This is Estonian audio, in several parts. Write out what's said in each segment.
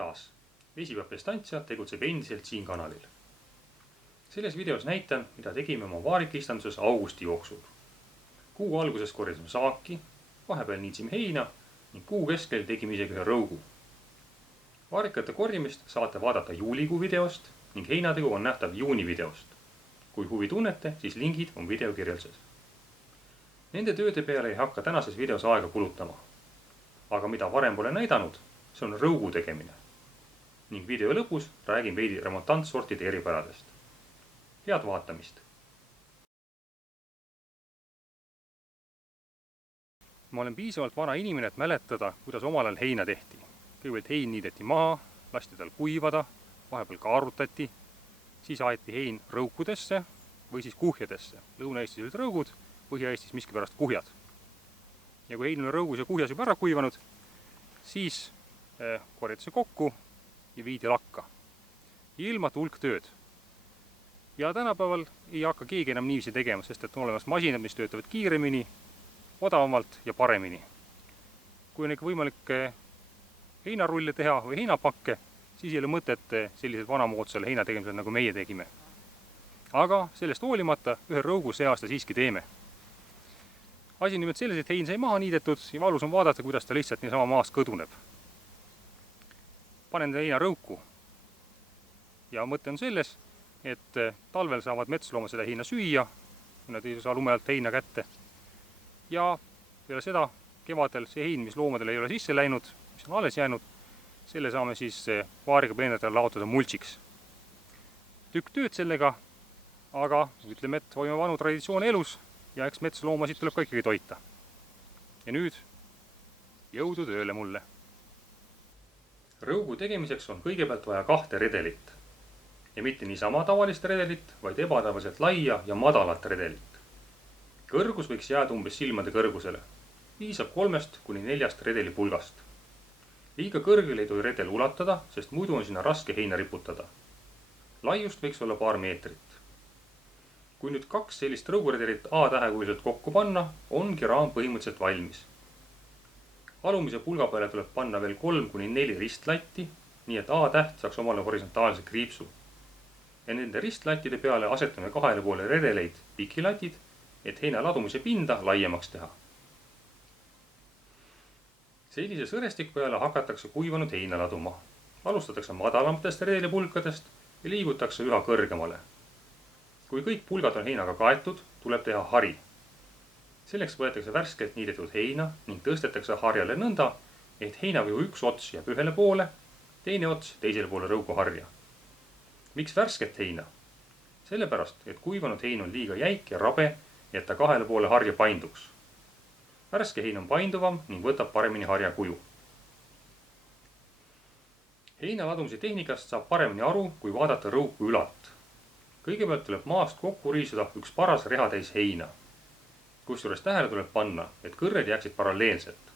taas! Vesipapp Estancia tegutseb endiselt siin kanalil. Selles videos näitan, mida tegime oma vaarikaistanduses augusti jooksul. Kuu alguses korjasime saaki, vahepeal niitsime heina ning kuu keskel tegime isegi ühe rõugu. Vaarikate korjamist saate vaadata juulikuu videost ning heinategu on nähtav juuni videost. Kui huvi tunnete, siis lingid on video kirjelduses. Nende tööde peale ei hakka tänases videos aega kulutama. Aga mida varem pole näidanud, see on rõugu tegemine. Ning video lõpus räägin veidi remontantsortide eripäradest. Head vaatamist! Ma olen piisavalt vana inimene, et mäletada, kuidas omal ajal heina tehti. Kõigepealt hein niideti maha, lasti tal kuivada, vahepeal kaarutati, siis aeti hein rõukudesse või siis kuhjadesse. Lõuna-Eestis olid rõugud, Põhja-Eestis miskipärast kuhjad. Ja kui hein oli rõugus ja kuhjas juba ära kuivanud, siis korjati see kokku ja viidi lakka. Ilma hulk tööd. Ja tänapäeval ei hakka keegi enam niiviisi tegema, sest et on olemas masinad, mis töötavad kiiremini, odavamalt ja paremini. Kui on ikka võimalik heinarulle teha või heinapakke, siis ei ole mõtet sellisel vanamoodsal heina tegemisel, nagu meie tegime. Aga sellest hoolimata ühe rõugu see aasta siiski teeme. Asi nimelt selles, et hein sai maha niidetud ja valus on vaadata, kuidas ta lihtsalt niisama maas kõduneb. Panen heina rõuku. Ja mõte on selles, et talvel saavad metsloomad seda heina süüa, kui nad ei saa lume alt heina kätte. Ja peale seda kevadel see hein, mis loomadele ei ole sisse läinud, mis on alles jäänud, selle saame siis vaariga peenetajal laotada mulčiks. Tükk tööd sellega, aga ütleme, et hoiame vanu traditsioone elus ja eks metsloomasid tuleb ka ikkagi toita. Ja nüüd jõudu tööle mulle! Rõugu tegemiseks on kõigepealt vaja 2 redelit. Ja mitte niisama tavalist redelit, vaid ebatavaliselt laia ja madalat redelit. Kõrgus võiks jääda umbes silmade kõrgusele. Piisab 3–4 redeli pulgast. Liiga kõrgele ei tohi redel ulatada, sest muidu on sinna raske heina riputada. Laiust võiks olla paar meetrit. Kui nüüd 2 sellist rõuguredelit A-tähekujuselt kokku panna, ongi raam põhimõtteliselt valmis. Alumise pulga peale tuleb panna veel 3–4 ristlatti, nii et A-täht saaks omale horisontaalse kriipsu. Ja nende ristlattide peale asetame 2 poole redeleid pikilatid, et heina ladumise pinda laiemaks teha. Sellise sõrestiku peale hakatakse kuivanud heina laduma. Alustatakse madalamatest redelipulkadest ja liigutakse üha kõrgemale. Kui kõik pulgad on heinaga kaetud, tuleb teha hari. Selleks võetakse värskelt niidetud heina ning tõstetakse harjale nõnda, et heinavihu üks ots jääb ühele poole, teine ots teisele poole rõugu harja. Miks värsket heina? Sellepärast, et kuivanud hein on liiga jäik ja rabe, et ta 2 poole harja painduks. Värske hein on painduvam ning võtab paremini harja kuju. Heina ladumise tehnikast saab paremini aru, kui vaadata rõuku ülalt. Kõigepealt tuleb maast kokku riisuda üks paras rehatäis heina. Kusjuures tähele tuleb panna, et kõrred jääksid paralleelselt.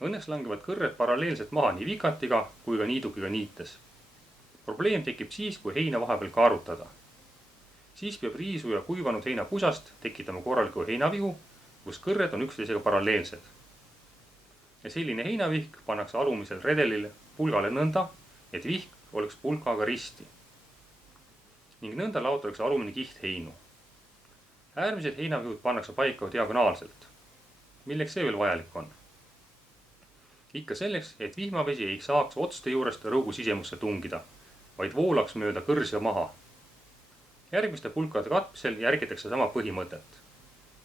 Õnneks langevad kõrred paralleelselt maha nii vikatiga kui ka niidukiga niites. Probleem tekib siis, kui heina vahepeal kaarutada. Siis peab riisu ja kuivanud heina pusast tekitama korraliku heinavihu, kus kõrred on üksteisega paralleelsed. Ja selline heinavihk pannakse alumisel redelil pulgale nõnda, et vihk oleks pulkaga risti. Ning nõnda laotakse alumine kiht heinu. Äärmised heinavihud pannakse paika diagonaalselt. Milleks see veel vajalik on? Ikka selleks, et vihmavesi ei saaks otste juurest rõugu sisemusse tungida, vaid voolaks mööda kõrsja maha. Järgmiste pulkade katmisel järgitakse sama põhimõtet.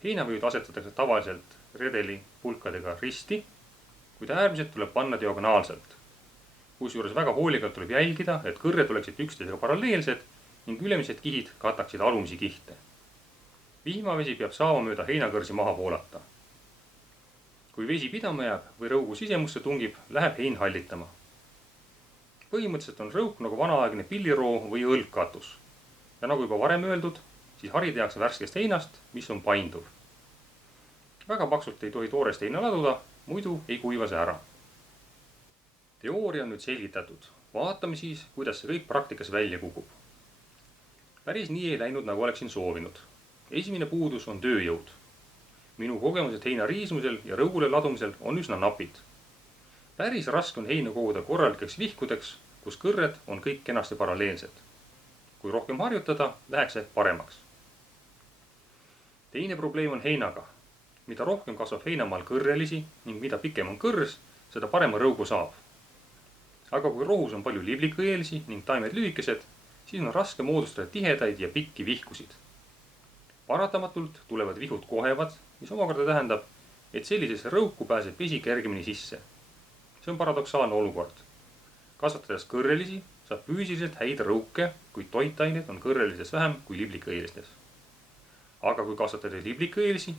Heinavihud asetatakse tavaliselt redeli pulkadega risti, kuid äärmised tuleb panna diagonaalselt. Kusjuures väga hoolikalt tuleb jälgida, et kõrred oleksid üksteisega paralleelsed ning ülemised kihid kataksid alumisi kihte. Vihmavesi peab saama mööda heinakõrsi maha voolata. Kui vesi pidama jääb või rõugu sisemusse tungib, läheb hein hallitama. Põhimõtteliselt on rõuk nagu vanaaegne pilliroo või õlgkatus. Ja nagu juba varem öeldud, siis hari tehakse värskest heinast, mis on painduv. Väga paksult ei tohi toorest heina laduda, muidu ei kuiva see ära. Teooria on nüüd selgitatud. Vaatame siis, kuidas see kõik praktikas välja kukub. Päris nii ei läinud, nagu oleksin soovinud. Esimene puudus on tööjõud. Minu kogemused heina riisumisel ja rõugule ladumisel on üsna napid. Päris raske on heina koguda korralikeks vihkudeks, kus kõrred on kõik kenasti paralleelsed. Kui rohkem harjutada, läheks ehk paremaks. Teine probleem on heinaga. Mida rohkem kasvab heinamaal kõrrelisi ning mida pikem on kõrs, seda parema rõugu saab. Aga kui rohus on palju liblikõielisi ning taimed lühikesed, siis on raske moodustada tihedaid ja pikki vihkusid. Paratamatult tulevad vihud kohevad, mis omakorda tähendab, et sellisesse rõuku pääseb vesi kergemini sisse. See on paradoksaalne olukord. Kasvatades kõrrelisi saab füüsiliselt häid rõuke, kuid toitained on kõrrelistes vähem kui liblikõielistes. Aga kui kasvatades liblikõielisi,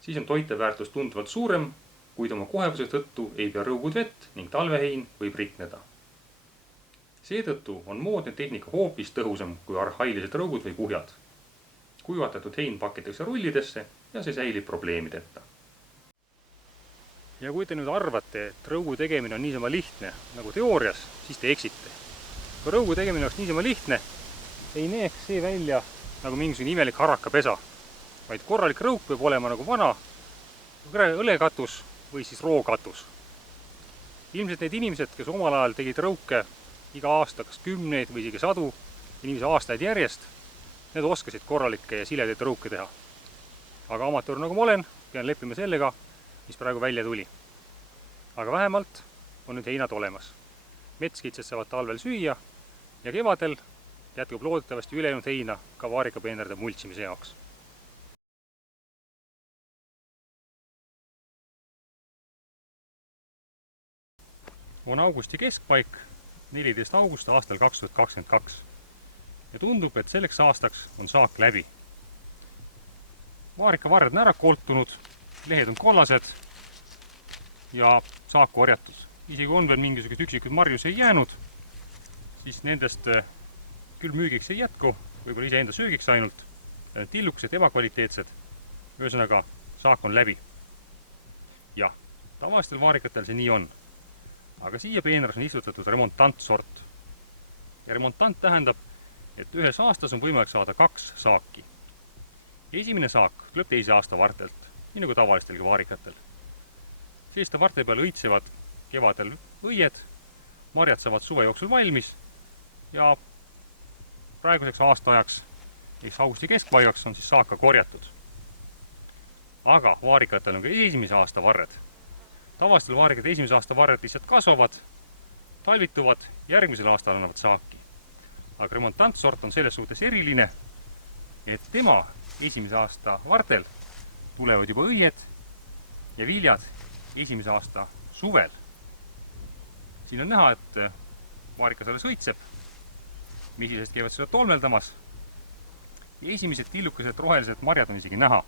siis on toiteväärtus tunduvalt suurem, kuid oma kohevuse tõttu ei pea rõugud vett ning talvehein võib rikneda. Seetõttu on moodne tehnika hoopis tõhusam kui arhailised rõugud või kuhjad. Kuivatatud hein pakitakse rullidesse ja see säilib probleemideta. Ja kui te nüüd arvate, et rõugu tegemine on niisama lihtne nagu teoorias, siis te eksite. Kui rõugu tegemine oleks niisama lihtne, ei näeks see välja nagu mingisugune imelik harakapesa, vaid korralik rõuk peab olema nagu vana õlekatus või siis rookatus. Ilmselt need inimesed, kes omal ajal tegid rõuke iga aasta kas 10 või isegi 100 inimese aastaid järjest, need oskasid korralikke ja siledaid rõuke teha. Aga amatöör nagu ma olen, pean leppima sellega, mis praegu välja tuli. Aga vähemalt on nüüd heinad olemas. Metskitsed saavad talvel süüa ja kevadel jätkub loodetavasti ülejäänud heina ka vaarikapeenrade multsimise jaoks. On augusti keskpaik, 14. august aastal 2022. Ja tundub, et selleks aastaks on saak läbi. Vaarikavarred on ära koltunud, lehed on kollased ja saak korjatud. Isegi on veel mingisugused üksikud marjus ei jäänud, siis nendest küll müügiks ei jätku, võib-olla iseenda söögiks ainult, tillukesed, ebakvaliteetsed, ühesõnaga saak on läbi. Jah, tavalistel vaarikatel see nii on. Aga siia peenras on istutatud remontantsort. Ja remontant tähendab, et ühes aastas on võimalik saada 2 saaki. Esimene saak tuleb teise aasta vartelt, nii nagu tavalistelgi vaarikatel. Selliste varte peal õitsevad kevadel õied, marjad saavad suve jooksul valmis ja praeguseks aastaajaks, augusti keskpaigaks on siis saaka korjatud. Aga vaarikatel on ka esimese aasta varred. Tavalistel vaarikate esimese aasta varred lihtsalt kasvavad, talvituvad, järgmisel aastal annavad saaki. Aga remontantsort on selles suhtes eriline, et tema esimese aasta vartel tulevad juba õied ja viljad esimese aasta suvel. Siin on näha, et vaarikas alles õitseb, misisest käivad seda tolmeldamas. Ja esimesed tillukesed rohelised marjad on isegi näha.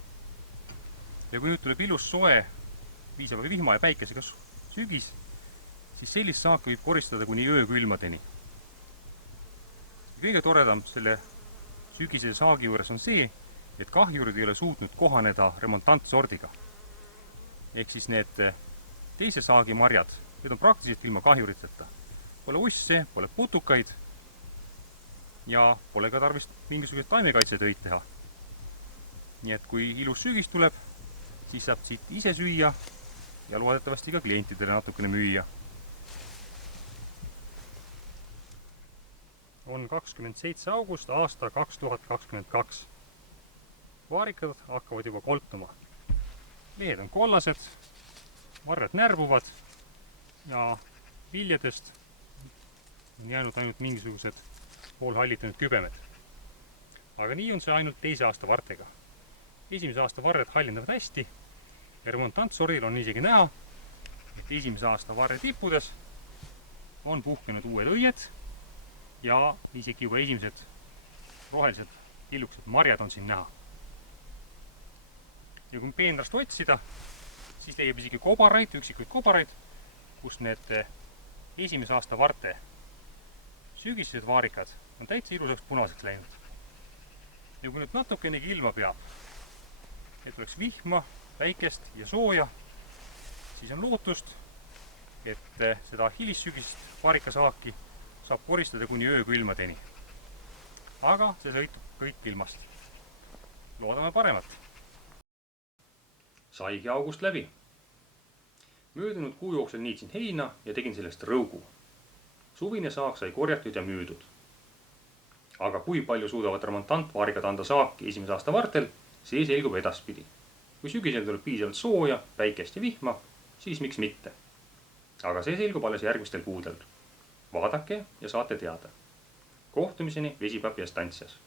Ja kui nüüd tuleb ilus soe, piisava vihma ja päikesega sügis, siis sellist saaki võib koristada kuni öökülmadeni. Kõige toredam selle sügisese saagi juures on see, et kahjurid ei ole suutnud kohaneda remontantsordiga. Ehk siis need teise saagi marjad, need on praktiliselt ilma kahjuriteta. Pole usse, pole putukaid ja pole ka tarvist mingisugused taimekaitsetöid teha. Nii et kui ilus sügis tuleb, siis saab siit ise süüa ja loodetavasti ka klientidele natukene müüa. On 27. august aasta 2022. Vaarikad hakkavad juba koltuma. Lehed on kollased, varred närbuvad ja viljadest on jäänud ainult mingisugused poolhallitunud kübemed. Aga nii on see ainult teise aasta vartega. Esimese aasta varred hallindavad hästi ja remontantsordil on isegi näha, et esimese aasta varre tippudes on puhkenud uued õied ja isegi juba esimesed rohelised tillukesed marjad on siin näha. Ja kui peenrast otsida, siis leiab isegi kobaraid, üksikuid kobaraid, kus need esimese aasta varte sügised vaarikad on täitsa ilusaks punaseks läinud. Ja kui nüüd natukenegi ilma peab, et oleks vihma, päikest ja sooja, siis on lootust, et seda hilissügist vaarikasaaki saab koristada kuni öökülmadeni. Aga see sõitub kõik ilmast. Loodame paremat. Saigi august läbi. Möödunud kuu jooksul niitsin heina ja tegin sellest rõugu. Suvine saak sai korjatud ja müüdud. Aga kui palju suudavad remontantvaarigad anda saaki esimese aasta vartel, see selgub edaspidi. Kui sügisel tuleb piisavalt sooja, päikest ja vihma, siis miks mitte. Aga see selgub alles järgmistel kuudel. Vaadake ja saate teada. Kohtumiseni Vesipapi Estantsias.